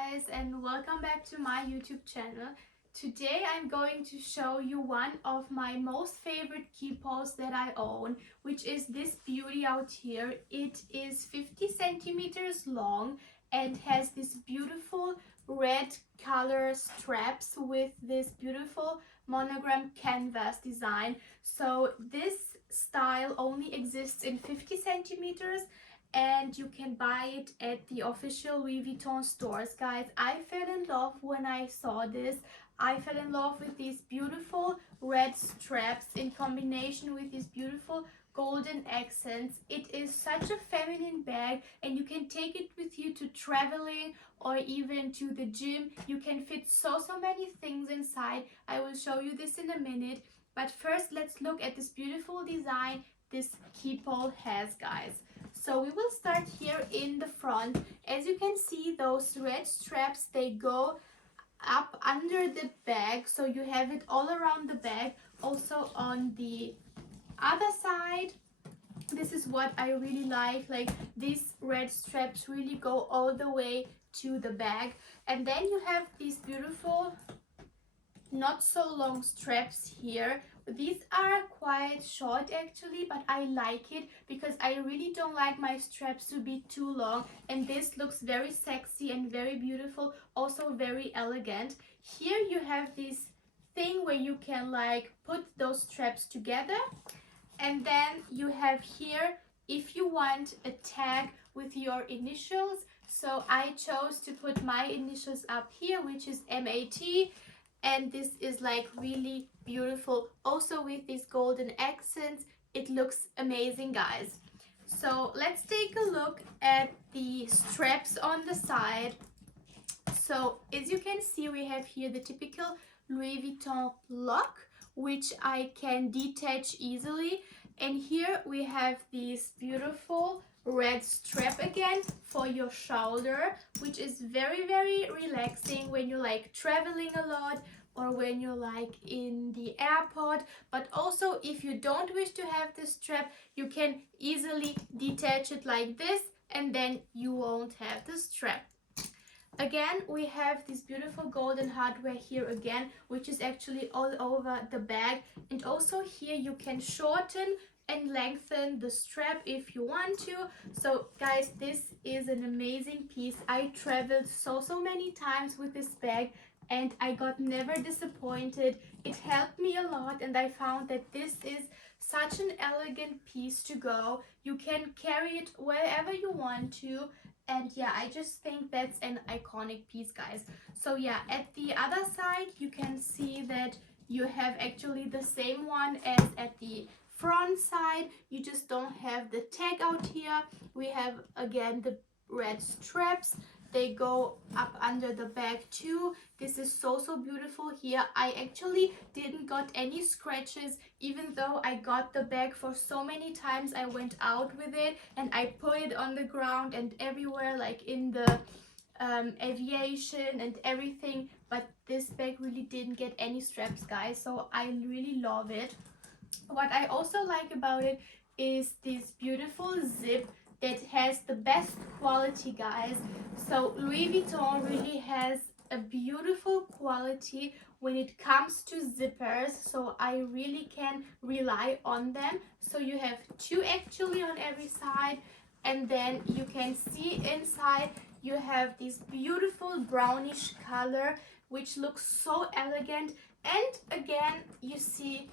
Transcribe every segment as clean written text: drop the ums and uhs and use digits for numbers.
guys, and welcome back to my YouTube channel. Today I'm going to show you one of my most favorite keepalls that I own, which is this beauty out here. It is 50 centimeters long and has this beautiful red color straps with this beautiful monogram canvas design. So this style only exists in 50 centimeters and you can buy it at the official Louis Vuitton stores. Guys, I fell in love when I saw this. I fell in love with these beautiful red straps in combination with these beautiful golden accents. It is such a feminine bag and you can take it with you to traveling or even to the gym. You can fit so many things inside. I will show you this in a minute, but first let's look at this beautiful design this keepall has, guys. So we will start here in the front. As you can see, those red straps, they go up under the bag, so you have it all around the bag. Also on the other side, this is what I really like these red straps really go all the way to the bag. And then you have these beautiful not so long straps here. These are quite short actually, but I like it because I really don't like my straps to be too long, and this looks very sexy and very beautiful, also very elegant. Here you have this thing where you can like put those straps together, and then you have here if you want a tag with your initials. So I chose to put my initials up here, which is MAT. And this is like really beautiful, also with these golden accents. It looks amazing, guys. So let's take a look at the straps on the side. So as you can see, we have here the typical Louis Vuitton lock, which I can detach easily. And here we have these beautiful red strap again for your shoulder, which is very relaxing when you're like traveling a lot or when you're like in the airport. But also if you don't wish to have this strap, you can easily detach it like this and then you won't have the strap. Again, we have this beautiful golden hardware here again, which is actually all over the bag. And also here you can shorten and lengthen the strap if you want to. So guys, this is an amazing piece. I traveled so many times with this bag and I got never disappointed. It helped me a lot, and I found that this is such an elegant piece to go. You can carry it wherever you want to. And yeah, I just think that's an iconic piece, guys. So yeah, at the other side, you can see that you have actually the same one as at the front side. You just don't have the tag out here. We have again the red straps. They go up under the bag too. This is so beautiful here. I actually didn't got any scratches, even though I got the bag for so many times. I went out with it and I put it on the ground and everywhere, like in the aviation and everything, but this bag really didn't get any straps, guys. So I really love it. What I also like about it is this beautiful zip that has the best quality, guys. So Louis Vuitton really has a beautiful quality when it comes to zippers, so I really can rely on them. So you have two actually on every side, and then you can see inside you have this beautiful brownish color which looks so elegant. And again, you see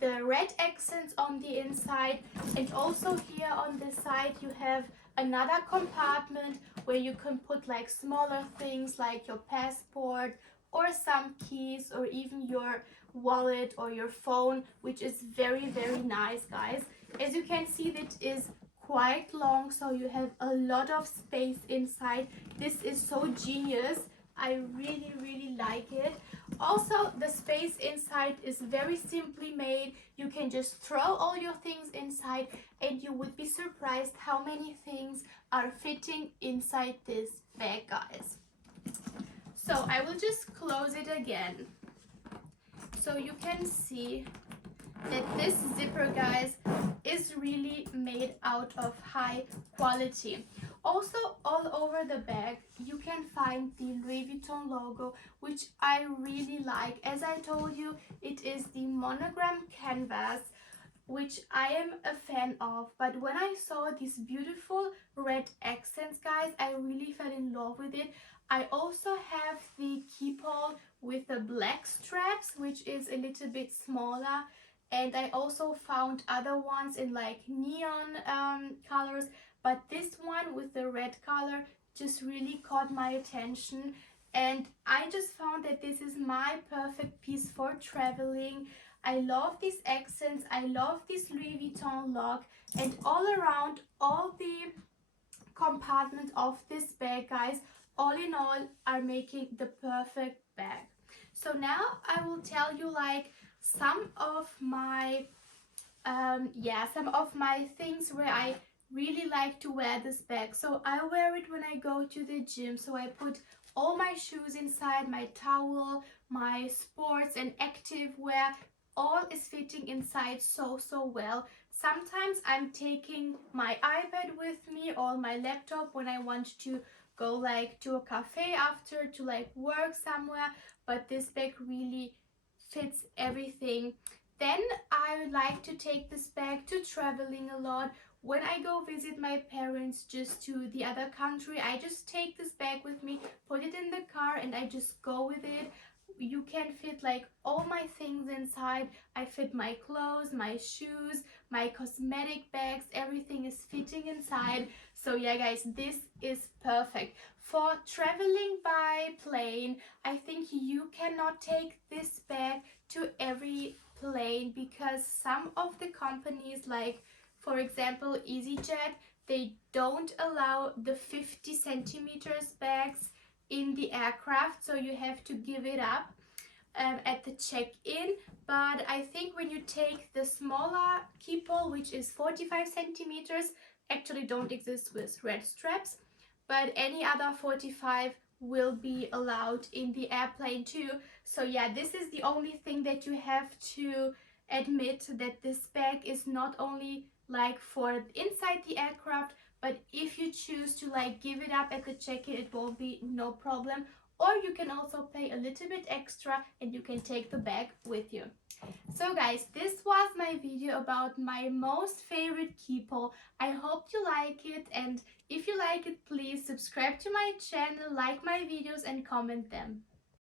the red accents on the inside, and also here on this side you have another compartment where you can put like smaller things like your passport or some keys or even your wallet or your phone, which is very nice, guys. As you can see, that is quite long, so you have a lot of space inside. This is so genius. I really like it. Also, the space inside is very simply made. You can just throw all your things inside and you would be surprised how many things are fitting inside this bag, guys. So I will just close it again so you can see that this zipper, guys, is really made out of high quality. Also, all over the bag you can find the Louis Vuitton logo, which I really like. As I told you, it is the monogram canvas, which I am a fan of. But when I saw these beautiful red accents, guys, I really fell in love with it. I also have the keepall with the black straps, which is a little bit smaller, and I also found other ones in like neon colors, but this one with the red color just really caught my attention, and I just found that this is my perfect piece for traveling. I love these accents, I love this Louis Vuitton lock, and all around, all the compartments of this bag, guys, all in all are making the perfect bag. So now I will tell you like some of my things where I really like to wear this bag. So I wear it when I go to the gym, so I put all my shoes inside, my towel, my sports and active wear, all is fitting inside so well. Sometimes I'm taking my iPad with me or my laptop when I want to go like to a cafe after to like work somewhere, but this bag really fits everything. Then I like to take this bag to traveling a lot. When I go visit my parents just to the other country, I just take this bag with me, put it in the car, and I just go with it. You can fit like all my things inside. I fit my clothes, my shoes, my cosmetic bags, everything is fitting inside. So yeah, guys, this is perfect. For traveling by plane, I think you cannot take this bag to every plane because some of the companies, like for example EasyJet, they don't allow the 50 centimeters bags in the aircraft, so you have to give it up at the check-in. But I think when you take the smaller keepall, which is 45 centimeters, actually don't exist with red straps, but any other 45 will be allowed in the airplane too. So yeah, this is the only thing that you have to admit, that this bag is not only like for inside the aircraft, but if you choose to like give it up at the check-in, it will be no problem. Or you can also pay a little bit extra and you can take the bag with you. So guys, this was my video about my most favorite keepall. I hope you like it, and if you like it, please subscribe to my channel, like my videos and comment them.